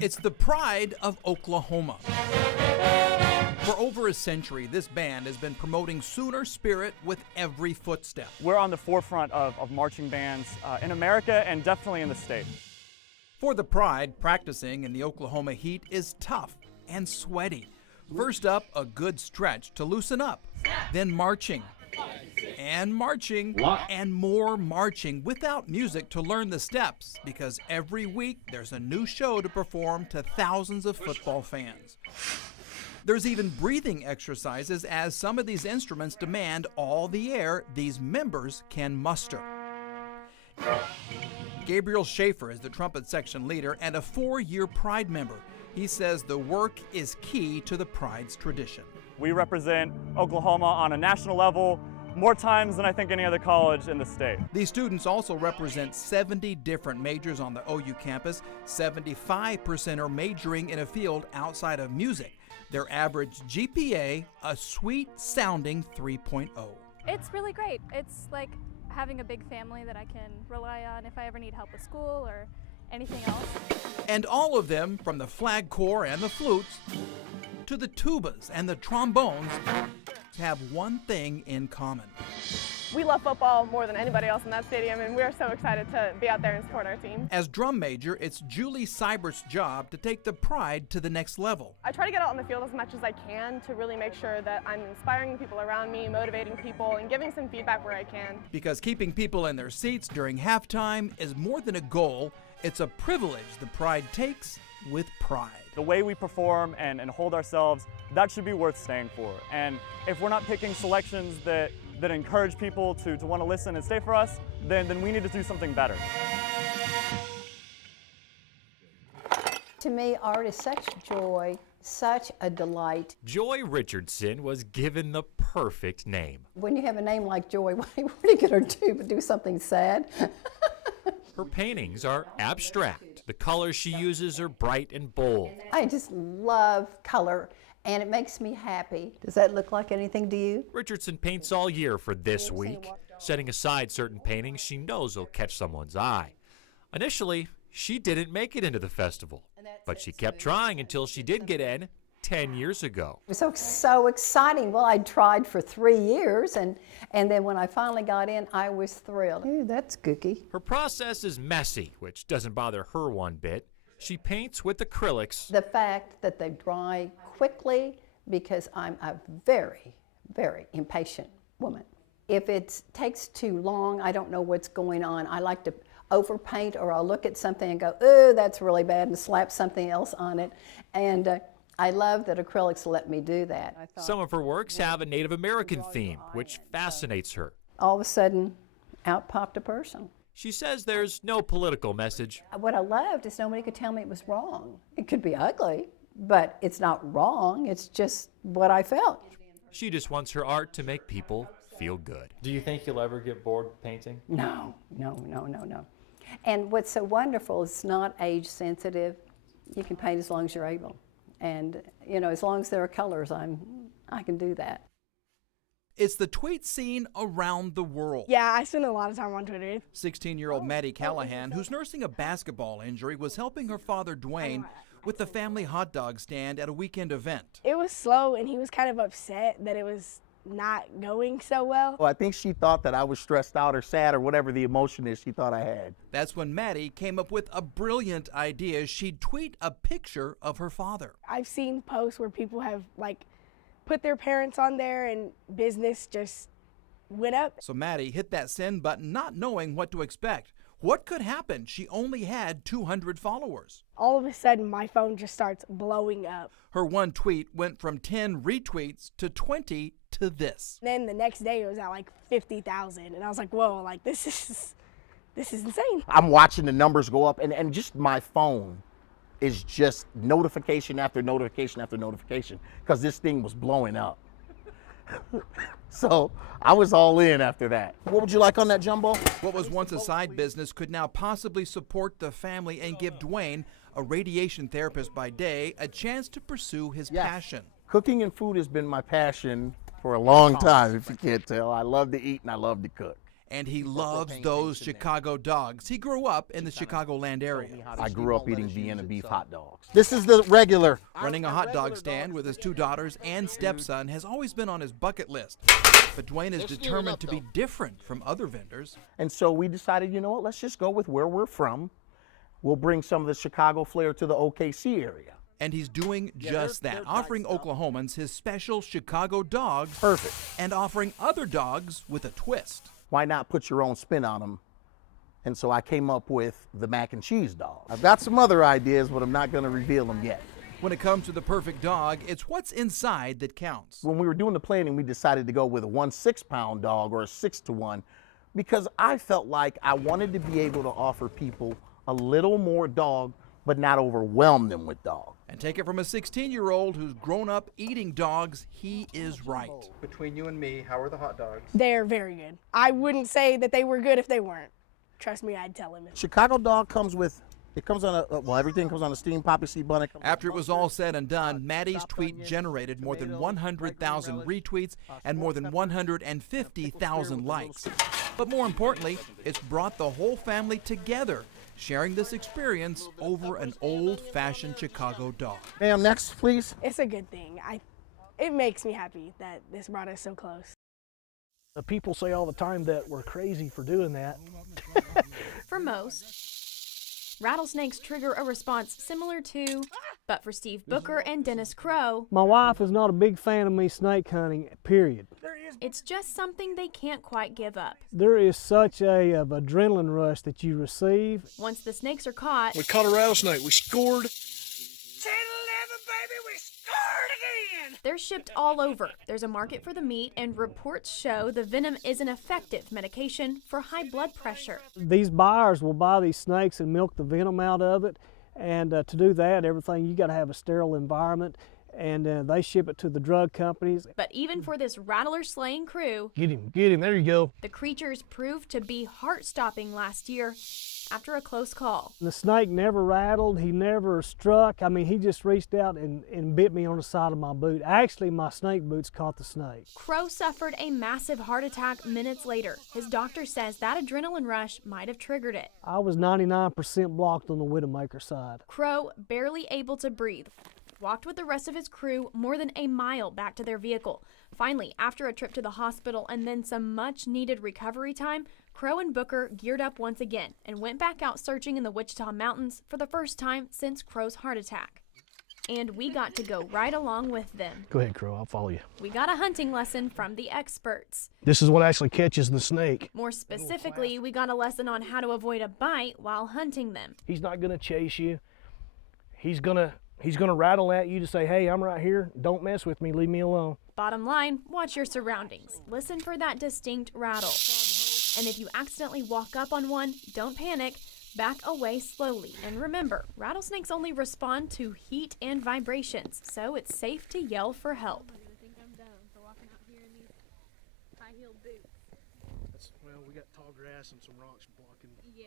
It's the pride of Oklahoma. For over a century, this band has been promoting Sooner spirit with every footstep. We're on the forefront of marching bands in America and definitely in the state. For the Pride, practicing in the Oklahoma heat is tough and sweaty. First up, a good stretch to loosen up, then marching. And marching, and more marching without music to learn the steps, because every week there's a new show to perform to thousands of football fans. There's even breathing exercises, as some of these instruments demand all the air these members can muster. Gabriel Schaefer is the trumpet section leader and a 4-year Pride member. He says the work is key to the Pride's tradition. We represent Oklahoma on a national level more times than I think any other college in the state. These students also represent 70 different majors on the OU campus. 75% are majoring in a field outside of music. Their average GPA, a sweet-sounding 3.0. It's really great. It's like having a big family that I can rely on if I ever need help with school or anything else. And all of them, from the flag corps and the flutes to the tubas and the trombones, have one thing in common. We love football more than anybody else in that stadium, and we're so excited to be out there and support our team. As drum major, it's Julie Seibert's job to take the Pride to the next level. I try to get out on the field as much as I can to really make sure that I'm inspiring the people around me, motivating people, and giving some feedback where I can. Because keeping people in their seats during halftime is more than a goal, it's a privilege the Pride takes with pride. The way we perform and hold ourselves, that should be worth staying for. And if we're not picking selections that encourage people to want to listen and stay for us, then we need to do something better. To me, art is such joy, such a delight. Joy Richardson was given the perfect name. When you have a name like Joy, what are you going to do but do something sad? Her paintings are abstract. The colors she uses are bright and bold. I just love color, and it makes me happy. Does that look like anything to you? Richardson paints all year for this week, setting aside certain paintings she knows will catch someone's eye. Initially, she didn't make it into the festival, but she kept trying until she did get in 10 years ago. It was so exciting. Well, I tried for 3 years, and then when I finally got in, I was thrilled. Ooh, that's gooky. Her process is messy, which doesn't bother her one bit. She paints with acrylics. The fact that they dry quickly, because I'm a very, very impatient woman. If it takes too long, I don't know what's going on. I like to overpaint, or I'll look at something and go, oh, that's really bad, and slap something else on it. And I love that acrylics let me do that. Some of her works have a Native American theme, which fascinates her. All of a sudden, out popped a person. She says there's no political message. What I loved is nobody could tell me it was wrong. It could be ugly, but it's not wrong. It's just what I felt. She just wants her art to make people feel good. Do you think you'll ever get bored painting? No. And what's so wonderful is it's not age sensitive. You can paint as long as you're able. And, you know, as long as there are colors, I can do that. It's the tweet scene around the world. Yeah, I spend a lot of time on Twitter. 16-year-old Maddie Callahan, who's nursing a basketball injury, was helping her father, Dwayne, with the family hot dog stand at a weekend event. It was slow, and he was kind of upset that it was not going so well. Well, I think she thought that I was stressed out or sad or whatever the emotion is she thought I had. That's when Maddie came up with a brilliant idea. She'd tweet a picture of her father. I've seen posts where people have, like, put their parents on there and business just went up. So Maddie hit that send button not knowing what to expect. What could happen? She only had 200 followers. All of a sudden, my phone just starts blowing up. Her one tweet went from 10 retweets to 20 to this. Then the next day, it was at like 50,000, and I was like, whoa, like this is insane. I'm watching the numbers go up, and just my phone is just notification after notification after notification, because this thing was blowing up. So I was all in after that. What would you like on that jumbo? What was once a side business could now possibly support the family and give Dwayne, a radiation therapist by day, a chance to pursue his passion. Cooking and food has been my passion for a long time, if you can't tell. I love to eat and I love to cook. And he loves those Chicago dogs. He grew up in the Chicagoland area. I grew up eating Vienna beef hot dogs. This is the regular. Running a hot dog stand with his 2 daughters and stepson has always been on his bucket list. But Dwayne is determined to be different from other vendors. And so we decided, you know what, let's just go with where we're from. We'll bring some of the Chicago flair to the OKC area. And he's doing just that, offering Oklahomans his special Chicago dog. Perfect. And offering other dogs with a twist. Why not put your own spin on them? And so I came up with the mac and cheese dog. I've got some other ideas, but I'm not going to reveal them yet. When it comes to the perfect dog, it's what's inside that counts. When we were doing the planning, we decided to go with a 1 6-pound dog or a 6-to-1 because I felt like I wanted to be able to offer people a little more dog, but not overwhelm them with dog. And take it from a 16-year-old who's grown up eating dogs, he is right. Between you and me, how are the hot dogs? They're very good. I wouldn't say that they were good if they weren't. Trust me, I'd tell him. Chicago dog comes with, it comes on a, well, everything comes on a steamed poppy seed bun. After it was all said and done, Maddie's tweet generated more than 100,000 retweets and more than 150,000 likes. But more importantly, it's brought the whole family together, sharing this experience over an old-fashioned Chicago dog. Ma'am, next, please. It's a good thing. It makes me happy that this brought us so close. The people say all the time that we're crazy for doing that. For most, rattlesnakes trigger a response similar to, but for Steve Booker and Dennis Crow, My wife is not a big fan of me snake hunting, period. it's just something they can't quite give up. There is such a of adrenaline rush that you receive. Once the snakes are caught, We caught a rattlesnake. We scored. 10-11, baby, we scored again! they're shipped all over. There's a market for the meat, and reports show the venom is an effective medication for high blood pressure. These buyers will buy these snakes and milk the venom out of it. And to do that, everything, you got to have a sterile environment. And they ship it to the drug companies. But even for this rattler-slaying crew, Get him, there you go. the creatures proved to be heart-stopping last year after a close call. The snake never rattled, he never struck. I mean, he just reached out and bit me on the side of my boot. Actually, my snake boots caught the snake. Crow suffered a massive heart attack minutes later. His doctor says that adrenaline rush might have triggered it. I was 99% blocked on the Widowmaker side. Crow, barely able to breathe, walked with the rest of his crew more than a mile back to their vehicle. Finally, after a trip to the hospital and then some much-needed recovery time, Crow and Booker geared up once again and went back out searching in the Wichita Mountains for the first time since Crow's heart attack. And we got to go right along with them. Go ahead, Crow, I'll follow you. We got a hunting lesson from the experts. This is what actually catches the snake. More specifically, we got a lesson on how to avoid a bite while hunting them. He's not gonna chase you. He's gonna rattle at you to say, hey, I'm right here. Don't mess with me, leave me alone. Bottom line, watch your surroundings. Listen for that distinct rattle. And if you accidentally walk up on one, don't panic. Back away slowly. And remember, rattlesnakes only respond to heat and vibrations, so it's safe to yell for help. They're gonna think I'm dumb for walking out here in these high-heeled boots. Well, we got tall grass and some rocks blocking. Yeah.